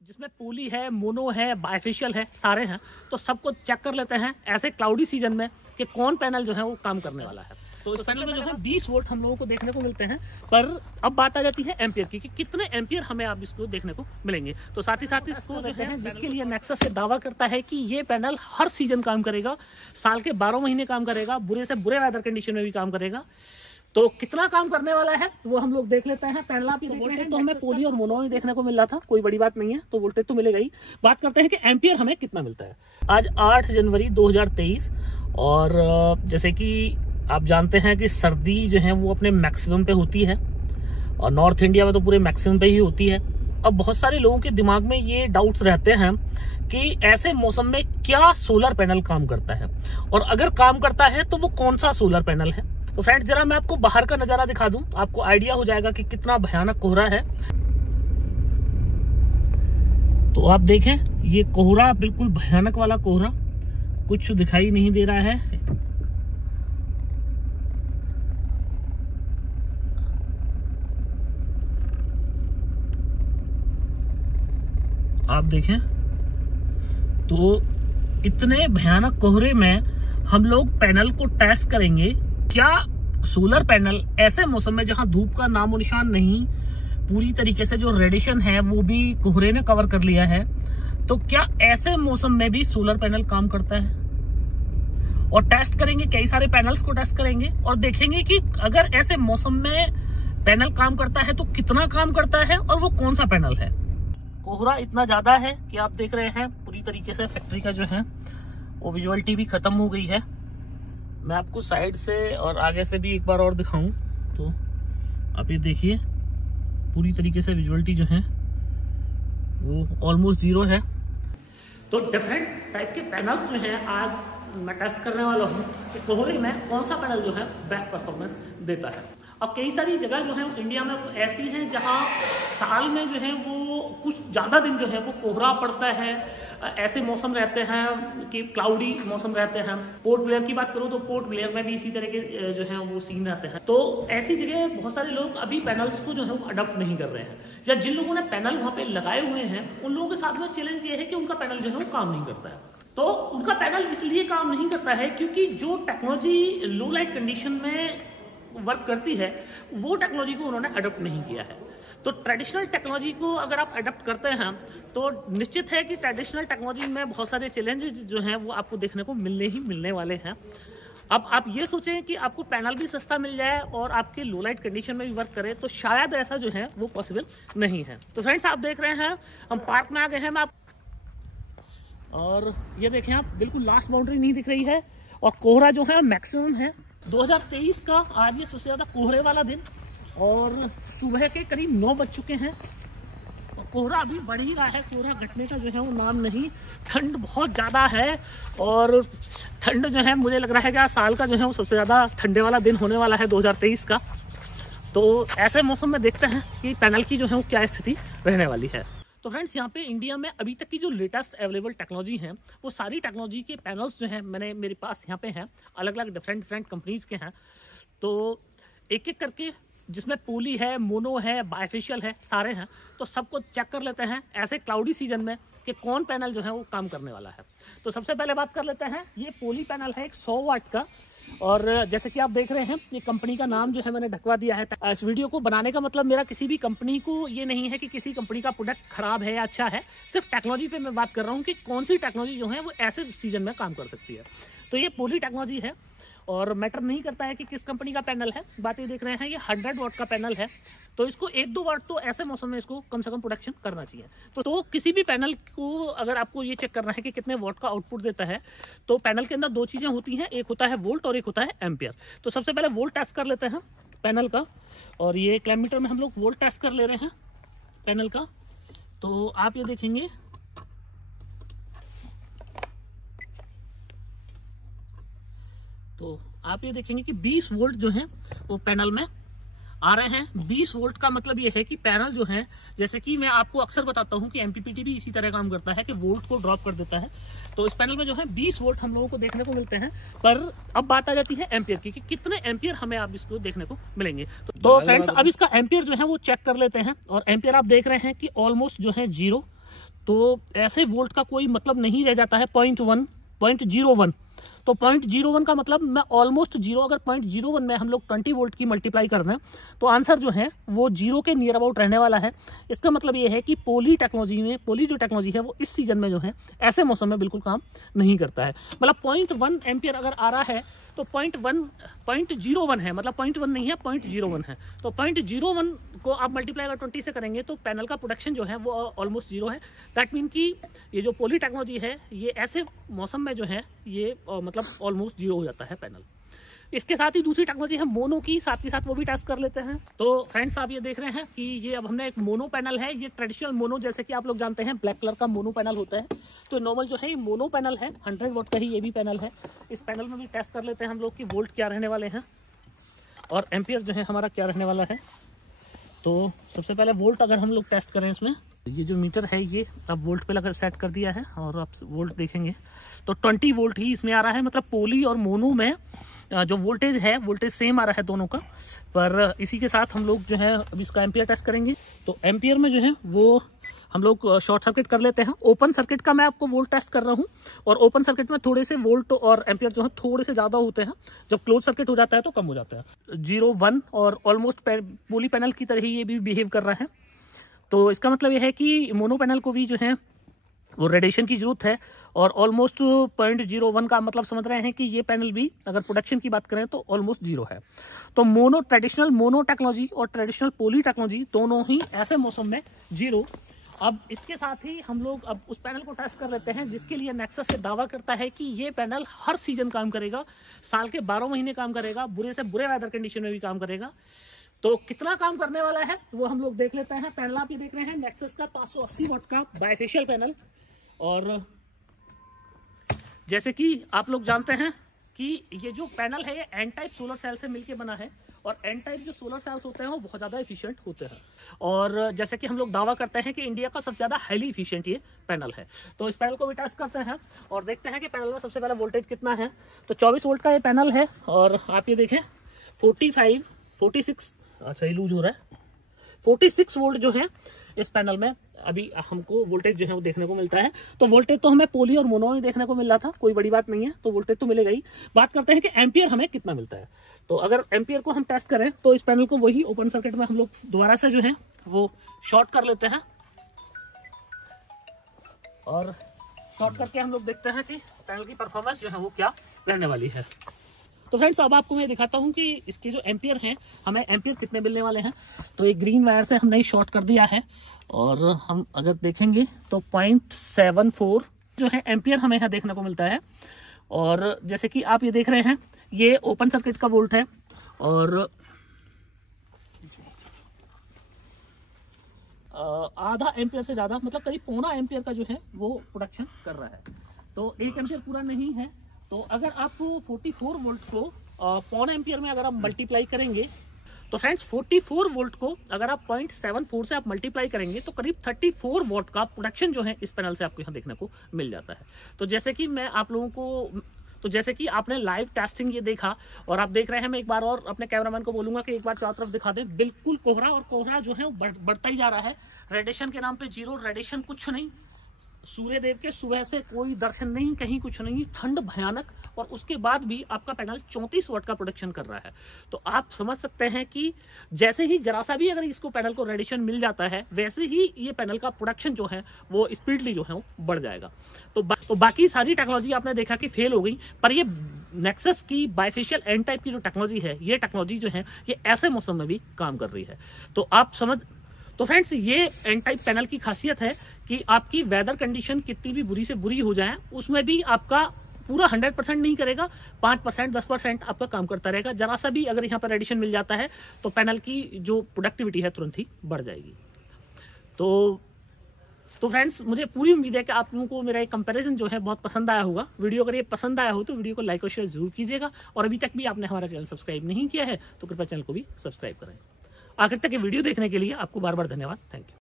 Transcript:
जिसमें पोली है, मोनो है, बाइफेशियल है, सारे हैं। तो सबको चेक कर लेते हैं ऐसे क्लाउडी सीजन में कि कौन पैनल जो है वो काम करने वाला है। तो इस पैनल में जो है 20 वोल्ट हम लोगों को देखने को मिलते हैं। पर अब बात आ जाती है एम्पियर की कि कितने एम्पियर हमें आप इसको देखने को मिलेंगे। तो साथ ही साथ इसको देखते हैं जिसके लिए नेक्सस से दावा करता है कि ये पैनल हर सीजन काम करेगा, साल के 12 महीने काम करेगा, बुरे से बुरे वेदर कंडीशन में भी काम करेगा। तो कितना काम करने वाला है वो हम लोग देख लेते हैं। पैनल आप देख रहे हैं तो हमें पोली और मोनो ही देखने को मिल रहा था, कोई बड़ी बात नहीं है, तो वोल्टेज तो मिलेगा ही। बात करते हैं कि एम्पियर हमें कितना मिलता है। आज 8 जनवरी 2023 और जैसे कि आप जानते हैं कि सर्दी जो है वो अपने मैक्सिमम पे होती है और नॉर्थ इंडिया में तो पूरे मैक्सिमम पे ही होती है। अब बहुत सारे लोगों के दिमाग में ये डाउट्स रहते हैं कि ऐसे मौसम में क्या सोलर पैनल काम करता है और अगर काम करता है तो वो कौन सा सोलर पैनल है। तो फ्रेंड्स जरा मैं आपको बाहर का नजारा दिखा दूं, आपको आइडिया हो जाएगा कि कितना भयानक कोहरा है। तो आप देखें ये कोहरा बिल्कुल भयानक वाला कोहरा, कुछ दिखाई नहीं दे रहा है। आप देखें तो इतने भयानक कोहरे में हम लोग पैनल को टेस्ट करेंगे। क्या सोलर पैनल ऐसे मौसम में जहां धूप का नामो निशान नहीं, पूरी तरीके से जो रेडिएशन है वो भी कोहरे ने कवर कर लिया है, तो क्या ऐसे मौसम में भी सोलर पैनल काम करता है। और टेस्ट करेंगे, कई सारे पैनल्स को टेस्ट करेंगे और देखेंगे कि अगर ऐसे मौसम में पैनल काम करता है तो कितना काम करता है और वो कौन सा पैनल है। कोहरा इतना ज्यादा है कि आप देख रहे हैं पूरी तरीके से फैक्ट्री का जो है वो विजुअलिटी भी खत्म हो गई है। मैं आपको साइड से और आगे से भी एक बार और दिखाऊं तो आप ये देखिए पूरी तरीके से विजुअलिटी जो है वो ऑलमोस्ट जीरो है। तो डिफरेंट टाइप के पैनल्स जो हैं आज मैं टेस्ट करने वाला हूँ कि कोहरे में कौन सा पैनल जो है बेस्ट परफॉर्मेंस देता है। अब कई सारी जगह जो है इंडिया में ऐसी हैं जहाँ साल में जो है वो कुछ ज़्यादा दिन जो है वो कोहरा पड़ता है, ऐसे मौसम रहते हैं कि क्लाउडी मौसम रहते हैं। पोर्ट ब्लेयर की बात करूँ तो पोर्ट ब्लेयर में भी इसी तरह के जो है वो सीन रहते हैं। तो ऐसी जगह बहुत सारे लोग अभी पैनल्स को जो है वो अडॉप्ट नहीं कर रहे हैं, या जिन लोगों ने पैनल वहाँ पे लगाए हुए हैं उन लोगों के साथ में चैलेंज ये है कि उनका पैनल जो है वो काम नहीं करता है। तो उनका पैनल इसलिए काम नहीं करता है क्योंकि जो टेक्नोलॉजी लो लाइट कंडीशन में वर्क करती है वो टेक्नोलॉजी को उन्होंने अडॉप्ट नहीं किया है। तो ट्रेडिशनल टेक्नोलॉजी को अगर आप अडॉप्ट करते हैं तो निश्चित है कि ट्रेडिशनल टेक्नोलॉजी में बहुत सारे चैलेंजेस जो हैं वो आपको देखने को मिलने वाले हैं। अब आप ये सोचें कि आपको पैनल भी सस्ता मिल जाए और आपके लो लाइट कंडीशन में भी वर्क करे, तो शायद ऐसा जो है वो पॉसिबल नहीं है। तो फ्रेंड्स आप देख रहे हैं हम पार्क में आ गए हैं। मैं और ये देखें आप बिल्कुल लास्ट बाउंड्री नहीं दिख रही है और कोहरा जो है मैक्सिमम है 2023 का। आज ये सबसे ज्यादा कोहरे वाला दिन और सुबह के करीब 9 बज चुके हैं और कोहरा अभी बढ़ ही रहा है, कोहरा घटने का जो है वो नाम नहीं। ठंड बहुत ज़्यादा है और ठंड जो है मुझे लग रहा है कि साल का जो है वो सबसे ज़्यादा ठंडे वाला दिन होने वाला है 2023 का। तो ऐसे मौसम में देखते हैं कि पैनल की जो है वो क्या स्थिति रहने वाली है। तो फ्रेंड्स यहाँ पे इंडिया में अभी तक की जो लेटेस्ट अवेलेबल टेक्नोलॉजी है वो सारी टेक्नोलॉजी के पैनल्स जो हैं मेरे पास यहाँ पे हैं, अलग अलग डिफरेंट कंपनीज के हैं। तो एक एक करके जिसमें पोली है, मोनो है, बाइफेशियल है, सारे हैं। तो सबको चेक कर लेते हैं ऐसे क्लाउडी सीजन में कि कौन पैनल जो है वो काम करने वाला है। तो सबसे पहले बात कर लेते हैं, ये पोली पैनल है एक 100 वाट का और जैसे कि आप देख रहे हैं ये कंपनी का नाम जो है मैंने ढकवा दिया है। इस वीडियो को बनाने का मतलब मेरा किसी भी कंपनी को ये नहीं है कि किसी कंपनी का प्रोडक्ट खराब है या अच्छा है, सिर्फ टेक्नोलॉजी पे मैं बात कर रहा हूँ कि कौन सी टेक्नोलॉजी जो है वो ऐसे सीजन में काम कर सकती है। तो ये पोली टेक्नोलॉजी है और मैटर नहीं करता है कि किस कंपनी का पैनल है। बात ये देख रहे हैं ये 100 वाट का पैनल है, तो इसको 1-2 वाट तो ऐसे मौसम में इसको कम से कम प्रोडक्शन करना चाहिए। तो किसी भी पैनल को अगर आपको ये चेक करना है कि कितने वाट का आउटपुट देता है तो पैनल के अंदर 2 चीज़ें होती हैं, एक होता है वोल्ट और एक होता है एम्पियर। तो सबसे पहले वोल्ट टेस्ट कर लेते हैं पैनल का और ये किलोमीटर में हम लोग वोल्ट टेस्ट कर ले रहे हैं पैनल का। तो आप ये देखेंगे तो आप ये देखेंगे कि 20 वोल्ट जो है वो पैनल में आ रहे हैं। 20 वोल्ट का मतलब ये है कि पैनल जो है, जैसे कि मैं आपको अक्सर बताता हूं कि एमपीपीटी भी इसी तरह काम करता है कि वोल्ट को ड्रॉप कर देता है। तो इस पैनल में जो है 20 वोल्ट हम लोगों को देखने को मिलते हैं। पर अब बात आ जाती है एम्पियर की कि कितने एम्पियर हमें आप इसको देखने को मिलेंगे। तो फ्रेंड्स अब इसका एम्पियर जो है वो चेक कर लेते हैं और एम्पियर आप देख रहे हैं कि ऑलमोस्ट जो है 0। तो ऐसे वोल्ट का कोई मतलब नहीं रह जाता है 0.01। तो 0.01 का मतलब मैं ऑलमोस्ट जीरो, अगर 0.01 में हम लोग 20 वोल्ट की मल्टीप्लाई कर दें तो आंसर जो है वो जीरो के नियर अबाउट रहने वाला है। इसका मतलब ये है कि पोली जो टेक्नोलॉजी है वो इस सीजन में जो है ऐसे मौसम में बिल्कुल काम नहीं करता है। मतलब 0.1 एम्पियर अगर आ रहा है तो 0.01 है, मतलब 0.1 नहीं है, 0.01 है। तो 0.01 को आप मल्टीप्लाई अगर 20 से करेंगे तो पैनल का प्रोडक्शन जो है वो ऑलमोस्ट जीरो है। दैट मीन कि ये जो पोली टेक्नोलॉजी है ये ऐसे मौसम में जो है ये मतलब ऑलमोस्ट जीरो हो जाता है पैनल। इसके साथ ही दूसरी टेक्नोलॉजी है मोनो की, साथ के साथ वो भी टेस्ट कर लेते हैं। तो फ्रेंड्स आप ये देख रहे हैं कि ये अब हमने एक मोनो पैनल है, ये ट्रेडिशनल मोनो, जैसे कि आप लोग जानते हैं ब्लैक कलर का मोनो पैनल होता है। तो नॉर्मल जो है ये मोनो पैनल है, 100 वोल्ट का ही ये भी पैनल है। इस पैनल में भी टेस्ट कर लेते हैं हम लोग कि वोल्ट क्या रहने वाले हैं और एम्पियर जो है हमारा क्या रहने वाला है। तो सबसे पहले वोल्ट अगर हम लोग टेस्ट करें, इसमें ये जो मीटर है ये अब वोल्ट पे लगा सेट कर दिया है और आप वोल्ट देखेंगे तो 20 वोल्ट ही इसमें आ रहा है। मतलब पोली और मोनो में जो वोल्टेज है वोल्टेज सेम आ रहा है दोनों का। पर इसी के साथ हम लोग जो है अब इसका एम्पियर टेस्ट करेंगे। तो एम्पियर में जो है वो हम लोग शॉर्ट सर्किट कर लेते हैं। ओपन सर्किट का मैं आपको वोल्ट टेस्ट कर रहा हूँ और ओपन सर्किट में थोड़े से वोल्ट और एम्पियर जो है थोड़े से ज़्यादा होते हैं, जब क्लोज सर्किट हो जाता है तो कम हो जाता है। 0.1 और ऑलमोस्ट पोली पैनल की तरह ही ये भी बिहेव कर रहा है। तो इसका मतलब यह है कि मोनो पैनल को भी जो है वो रेडिएशन की जरूरत है और ऑलमोस्ट 0.01 का मतलब समझ रहे हैं कि ये पैनल भी अगर प्रोडक्शन की बात करें तो ऑलमोस्ट जीरो है। तो ट्रेडिशनल मोनो टेक्नोलॉजी और ट्रेडिशनल पोली टेक्नोलॉजी दोनों ही ऐसे मौसम में जीरो। अब इसके साथ ही हम लोग अब उस पैनल को टेस्ट कर लेते हैं जिसके लिए नेक्सस ये दावा करता है कि ये पैनल हर सीजन काम करेगा, साल के 12 महीने काम करेगा, बुरे से बुरे वेदर कंडीशन में भी काम करेगा। तो कितना काम करने वाला है वो हम लोग देख लेते हैं। पैनल आप ये देख रहे हैं नेक्सस का 580 वाट का बायफेशियल पैनल। और जैसे कि आप लोग जानते हैं कि ये जो पैनल है ये एन टाइप सोलर सेल से मिलकर बना है और एन टाइप जो सोलर सेल्स होते हैं वो बहुत ज़्यादा एफिशिएंट होते हैं। और जैसे कि हम लोग दावा करते हैं कि इंडिया का सबसे ज़्यादा हाईली एफिशिएंट ये पैनल है। तो इस पैनल को भी टेस्ट करते हैं और देखते हैं कि पैनल में सबसे पहले वोल्टेज कितना है। तो 24 वोल्ट का ये पैनल है और आप ये देखें 46, अच्छा ये लूज हो रहा है, 46 वोल्ट जो है इस पैनल में अभी हमको वोल्टेज जो है वो देखने को मिलता है। तो वोल्टेज तो हमें पोली और मोनो ही देखने को मिल रहा था, कोई बड़ी बात नहीं है, तो वोल्टेज तो मिलेगा ही। बात करते हैं कि एम्पियर हमें कितना मिलता है। तो अगर एम्पियर को हम टेस्ट करें तो इस पैनल को वही ओपन सर्किट में हम लोग दोबारा से जो है वो शॉर्ट कर लेते हैं और शॉर्ट करके हम लोग देखते हैं कि पैनल की परफॉर्मेंस जो है वो क्या रहने वाली है। तो फ्रेंड्स अब आपको मैं दिखाता हूं कि इसके जो एम्पियर हैं हमें एम्पियर कितने मिलने वाले हैं। तो एक ग्रीन वायर से हमने शॉर्ट कर दिया है और हम अगर देखेंगे तो 0.74 जो है एम्पियर हमें यहाँ देखने को मिलता है। और जैसे कि आप ये देख रहे हैं ये ओपन सर्किट का वोल्ट है और आधा एम्पियर से ज़्यादा, मतलब करीब पौना एम्पियर का जो है वो प्रोडक्शन कर रहा है। तो 1 एम्पियर पूरा नहीं है। तो अगर आप 44 वोल्ट को पौने एम्पियर में अगर आप मल्टीप्लाई करेंगे तो फ्रेंड्स 44 वोल्ट को अगर आप 0.74 से आप मल्टीप्लाई करेंगे तो करीब 34 वोल्ट का प्रोडक्शन जो है इस पैनल से आपको यहाँ देखने को मिल जाता है। तो जैसे कि मैं आप लोगों को जैसे कि आपने लाइव टेस्टिंग ये देखा और आप देख रहे हैं, मैं एक बार और अपने कैमरामैन को बोलूंगा कि एक बार चारों तरफ दिखा दें। बिल्कुल कोहरा और कोहरा जो है वो बढ़ता ही जा रहा है। रेडिएशन के नाम पे जीरो, रेडिएशन कुछ नहीं, सूर्य देव के सुबह से कोई दर्शन नहीं, कहीं कुछ नहीं, ठंड भयानक, और उसके बाद भी आपका पैनल 34 वाट का प्रोडक्शन कर रहा है। तो आप समझ सकते हैं कि जैसे ही जरा सा भी अगर इसको पैनल को रेडिएशन मिल जाता है वैसे ही ये पैनल का प्रोडक्शन जो है वो स्पीडली जो है वो बढ़ जाएगा। तो बाकी सारी टेक्नोलॉजी आपने देखा कि फेल हो गई, पर ये नेक्सस की बायफेशियल एन टाइप की जो टेक्नोलॉजी है, ये टेक्नोलॉजी जो है ये ऐसे मौसम में भी काम कर रही है। तो आप तो फ्रेंड्स ये एन टाइप पैनल की खासियत है कि आपकी वेदर कंडीशन कितनी भी बुरी से बुरी हो जाए उसमें भी आपका पूरा 100% नहीं करेगा, 5% 10% आपका काम करता रहेगा। जरा सा भी अगर यहाँ पर रेडिएशन मिल जाता है तो पैनल की जो प्रोडक्टिविटी है तुरंत ही बढ़ जाएगी। तो फ्रेंड्स मुझे पूरी उम्मीद है कि आप लोगों को मेरा एक कंपैरिजन जो है बहुत पसंद आया होगा। वीडियो अगर ये पसंद आया हो तो वीडियो को लाइक और शेयर जरूर कीजिएगा और अभी तक भी आपने हमारा चैनल सब्सक्राइब नहीं किया है तो कृपया चैनल को भी सब्सक्राइब करें। आखिर तक ये वीडियो देखने के लिए आपको बार बार धन्यवाद। Thank you.